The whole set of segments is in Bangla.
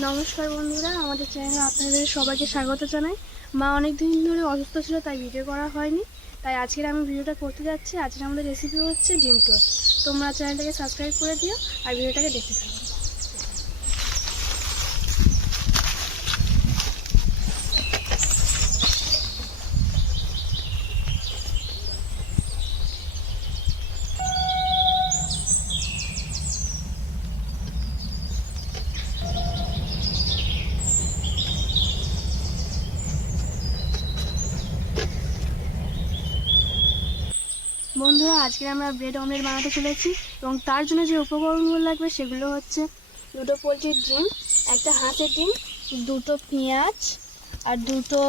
নমস্কার বন্ধুরা, আমাদের চ্যানেলে আপনাদের সবাইকে স্বাগত জানাই। মা অনেক দিন ধরে অসুস্থ ছিল, তাই ভিডিও করা হয়নি। তাই আজকের আমি ভিডিওটা করতে যাচ্ছি। আজকের আমাদের রেসিপি হচ্ছে ডিম টোস্ট। তোমরা চ্যানেলটাকে সাবস্ক্রাইব করে দিও আর ভিডিওটাকে দেখে থাকো। বন্ধুরা আজকে আমরা ব্রেড অমলেট বানাতে চলেছি এবং তার জন্য যে উপকরণগুলো লাগবে সেগুলো হচ্ছে দুটো পোলট্রির ডিম, একটা হাঁসের ডিম, দুটো পেঁয়াজ আর দুটো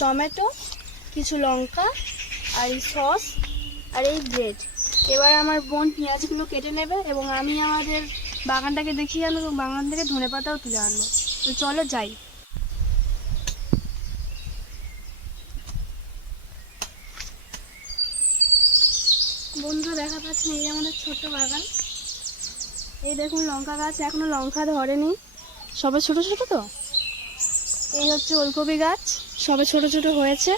টমেটো, কিছু লঙ্কা আর এই সস আর এই ব্রেড এবার আমার বোন পেঁয়াজগুলো কেটে নেবে এবং আমি আমাদের বাগানটাকে দেখিয়ে আনব এবং বাগান থেকে ধনে পাতাও তুলে আনব। তো চলো যাই বন্ধুরা দেখা পাচ্ছেন এই আমাদের ছোট্ট বাগান। এই দেখুন লঙ্কা গাছ, এখনও লঙ্কা ধরেনি। সবে ছোট ছোট তো? এই হচ্ছে ওলকপি গাছ, সবে ছোট ছোট হয়েছে।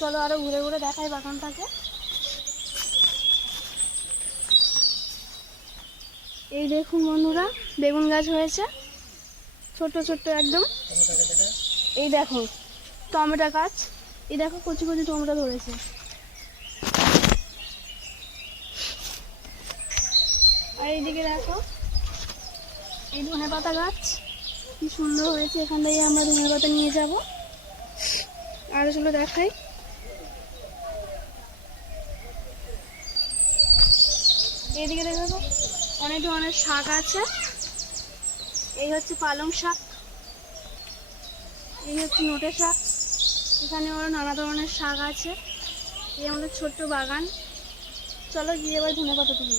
চলো আরও ঘুরে ঘুরে দেখাই বাগানটাকে। এই দেখুন বন্ধুরা, বেগুন গাছ হয়েছে। ছোট্ট ছোট্ট একদম। এই দেখো, টমেটো গাছ। এই দেখো কচি কচি টমেটো ধরেছে। আর এইদিকে দেখো, এই ধনে গাছ। কি সুন্দর হয়েছে এখান থেকে আমরা নিয়ে দেখাই। অনেক ধরনের শাক আছে। এই হচ্ছে পালং শাক। এই হচ্ছে নোটে শাক। এখানে ওরা নানা ধরনের শাক আছে। এই আমাদের ছোট্ট বাগান। চলো গিয়ে এবার ধনে পাতা তুলে।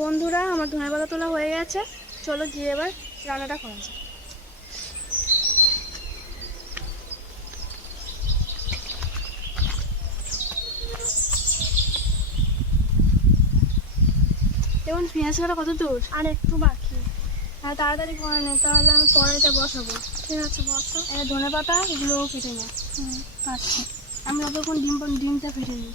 বন্ধুরা, আমার ধনে পাতা তোলা হয়ে গেছে। চলো গিয়ে এবার রান্নাটা করা যাক। দেখুন, পেঁয়াজ কাটা কত দূর? আর একটু বাকি। হ্যাঁ তাড়াতাড়ি করে নে, তাহলে আমি কড়াইটা বসাবো। ঠিক আছে, বসো। ধনে পাতা, এগুলোও কেটে নে। হুম পাচ্ছি আমি যতক্ষণ ডিম ডিমটা ফেটে নিই।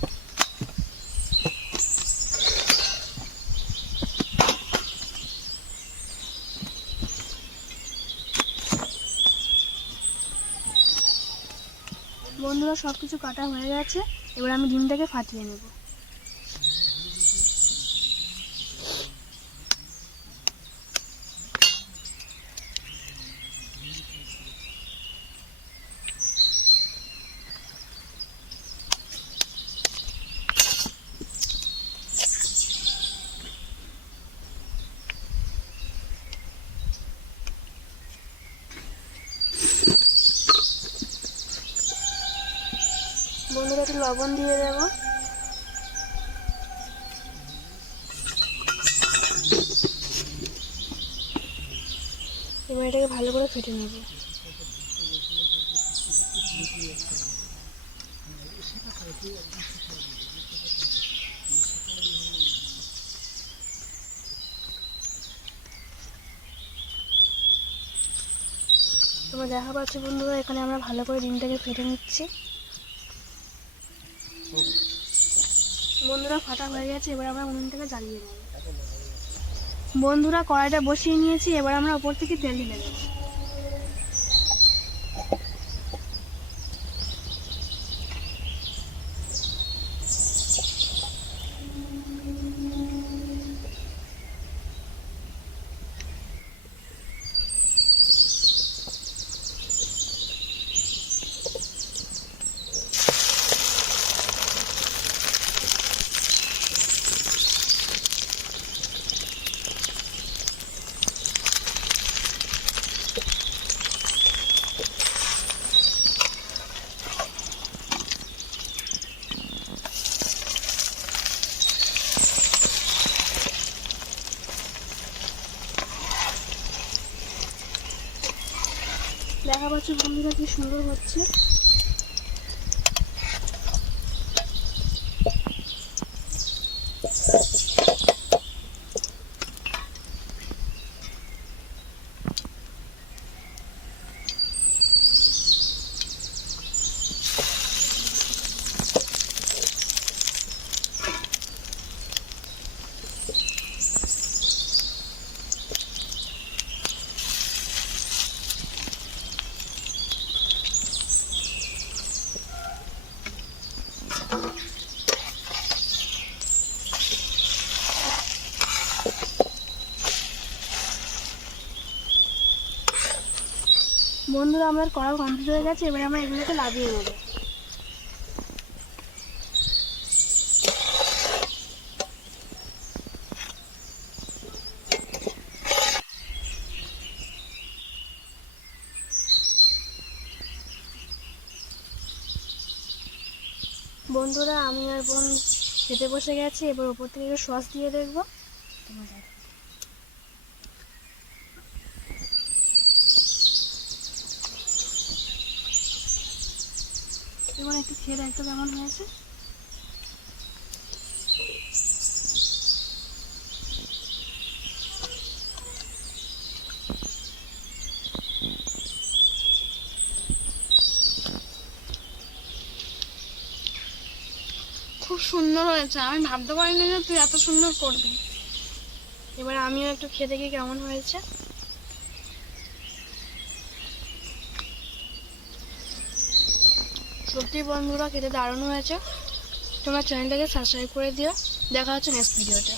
বন্ধুরা সব কিছু কাটা হয়ে গেছে এবার আমি ডিমটাকে ফাটিয়ে নেব বন্ধুরা একটু লবণ দিয়ে দেবো। এবার এটাকে ভালো করে ফেটে নেব। তোমরা দেখা পাচ্ছ বন্ধুরা, এখানে আমরা ভালো করে ডিমটাকে ফেটে নিচ্ছি। বন্ধুরা ফাটা হয়ে গেছে, এবার আমরা উনুন থেকে জ্বালিয়ে নেব। বন্ধুরা কড়াইটা বসিয়ে নিয়েছি, এবার আমরা উপর থেকে তেল ঢেলে দেবো পাচ্ছ বন্ধুরা কি সুন্দর হচ্ছে? বন্ধুরা আমার করা কমপ্লিট হয়ে গেছে, এবার আমরা এগুলোকে লাগিয়ে নেব। বন্ধুরা, আমি আর বোন খেতে বসে গেছি, এবার ওপর থেকে সস দিয়ে দেখব। এবার একটু খেয়ে দেখতো কেমন হয়েছে। খুব সুন্দর হয়েছে। আমি ভাবতে পারিনি যে তুই এত সুন্দর করবি। এবার আমিও একটু খেয়ে দেখি কেমন হয়েছে। সত্যি বন্ধুরা খেতে দারুণ হয়েছে। তোমার চ্যানেলটাকে সাবস্ক্রাইব করে দিও। দেখা হচ্ছে নেক্সট ভিডিওতে